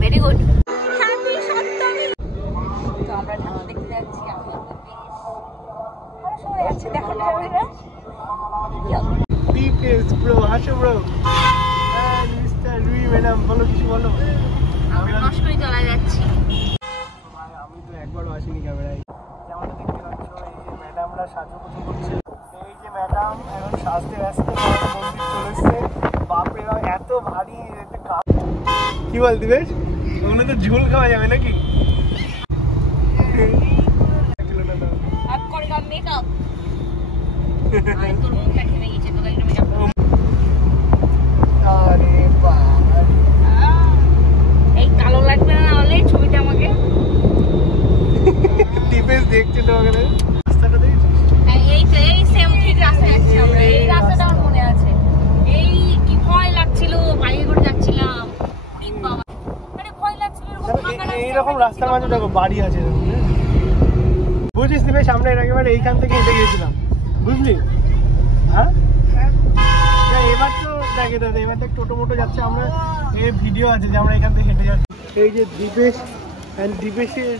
Very good. তো আমরা ঠাকুর দেখতে যাচ্ছি। লস্করি চলে যাচ্ছি। আমি তো একবারও আসিনি ক্যামেরায়। যেমনটা দেখতে পাচ্ছ এই যে ম্যাডামরা সাজুগুজু করছে। এই যে ম্যাডাম এখন সাজতে ব্যস্ত, মন্দির চলে এসছে। বাপরে এত ভারী কি বল দিবেশ, ওগুলো তো ঝোল খাওয়া যাবে নাকি? এই কালো লাগবে না হলে ছবিটা আমাকে দিবেশ দেখছে তোমাকে। রাস্তাটা দেখছিস? এই তো এই সেম ঠিক রাস্তা যাচ্ছি আমরা। এই রাস্তাটা আমার মনে আছে। এই কি ভয় লাগছিল, বাইরে করে যাচ্ছিলাম। মানে ভয় লাগছিল। এইরকম রাস্তার মাঝে দেখো বাড়ি আছে, বুঝিস দিবেশ? আমরা এর একেবারে এইখান থেকে হেঁটে গিয়েছিলাম, বুঝলি? হ্যাঁ এবার তো দেখে দাদা, এবার দেখ টোটো মোটো যাচ্ছে। আমরা এই ভিডিও আছে যে আমরা এখান থেকে হেঁটে যাচ্ছি। এই যে দিবেশ অ্যান্ড দিবেশের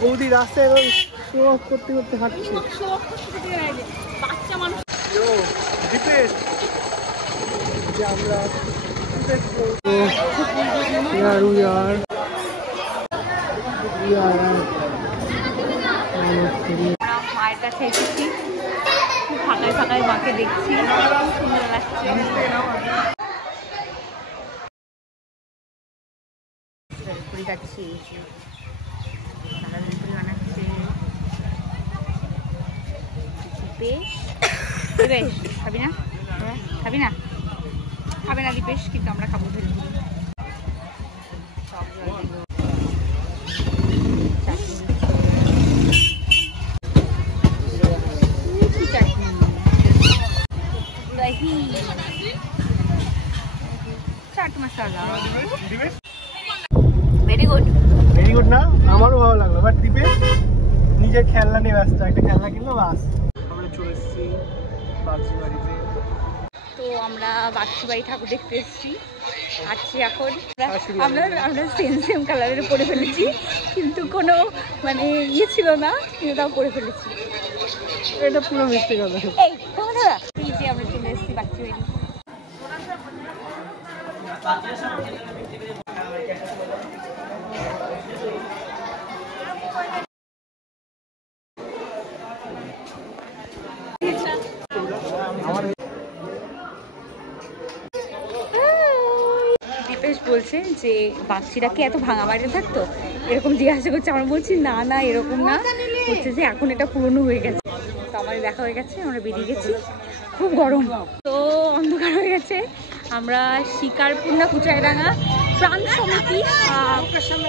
বৌদি রাস্তায় এবং শো অফ করতে করতে হাঁটছে। বাচ্চা মানুষ দিবেশ যে আমরা মায়ের কাছে এসেছি। খুব ফাঁকায় ফাঁকায় মাকে দেখছি, সুন্দর লাগছে। পুরি খাচ্ছি, বানাচ্ছে বেশ। বেশ খাবি না? খাবি না? খাবে না দীপেশ, কিন্তু আমরা খাবো। Chaat masala very good. Very good না? আমারও ভালো লাগলো। বাট দিবেশ নিজের খেলনা নিয়ে ব্যস্ত, একটা খেলনা কিনলো বাস। আমরা চলে এসেছি বাগচি বাড়িতে। তো আমরা বাগচি বাড়ি ঠাকুর দেখতে এসেছি। আছি এখন আমরা সেম সেম কালারের পরে ফেলেছি, কিন্তু কোনো মানে ইয়ে ছিল না, কিন্তু তাও পরে ফেলেছি। এটা পুরো মিথ্যে কথা। এই এই যে আমরা চলে এসেছি বাগচি বাড়ি। দীপেশ বলছে যে বাচ্চিরা কি এত ভাঙা বাড়িতে থাকতো, এরকম জিজ্ঞাসা করছে। আমরা বলছি না না এরকম না, হচ্ছে যে এখন এটা পুরনো হয়ে গেছে। তো আমাদের দেখা হয়ে গেছে, আমরা বেরিয়ে গেছি। খুব গরম, তো অন্ধকার হয়ে গেছে। আমরা শিকারপুর না কুচাইডাঙ্গা প্রাণ সমিতি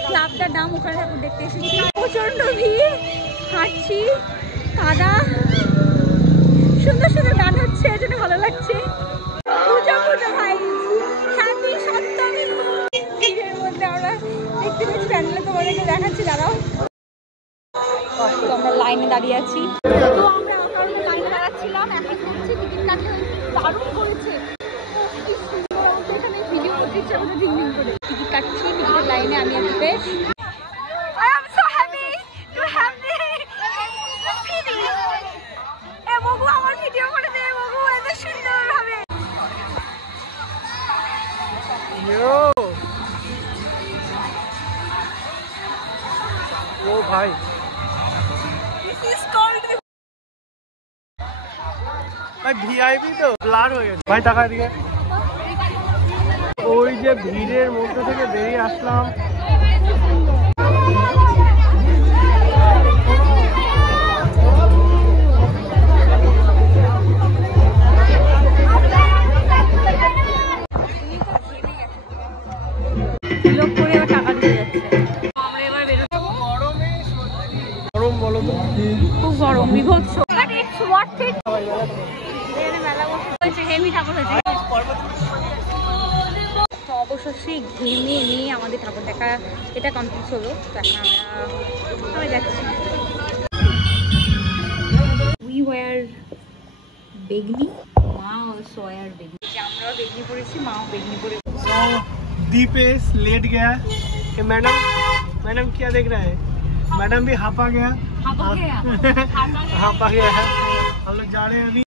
ক্লাবটার নাম, ওখানে ঠাকুর দেখতে এসেছি। প্রচন্ড ভিড়, হাঁটছি, কাদা, সুন্দর সুন্দর গান হচ্ছে, এর জন্য ভালো লাগছে। পূজা পূজা ভাই, হ্যাপি সপ্তমী। ভিড়ের মধ্যে আমরা দেখতে পেয়েছি প্যান্ডেলে, তোমাদেরকে দেখাচ্ছি, দাঁড়াও। তো আমরা লাইনে দাঁড়িয়ে আছি। তো আমরা কারণে লাইনে দাঁড়াচ্ছিলাম, এখন হচ্ছে টিকিট কাটতে দারুণ করেছে। এখানে ভিডিও করতে ইচ্ছে করে ঝিনঝিন করে টিকিট কাটছি। টিকিটের লাইনে আমি আর Dipesh. I am so happy to have this video. এ মগু আমার ভিডিও করে দে, মগু এত সুন্দর ভাবে। ও ভাই, This is called ভাই ভিআইপি তো ব্লার হয়ে গেছে ভাই। টাকা দিয়ে ওই যে ভিড়ের মধ্যে থেকে বেরিয়ে আসলাম। গরম বলো তো, খুব গরম, বিভৎস। তো অবশেষে ঘেমে নিয়ে আমাদের ঠাকুর দেখা এটা কমপ্লিট হলো। তো এখন আমরা যাচ্ছি। উই ওয়ার বেগনি, মা অলসো ওয়ার বেগনি। আমরা আমরা বেগনি পড়েছি, মাও বেগনি পড়ে। तो दीपेश लेट गया कि मैडम क्या देख रहा है? मैडम भी हापा गया। हापा गया। हापा गया है। हम लोग जा रहे हैं अभी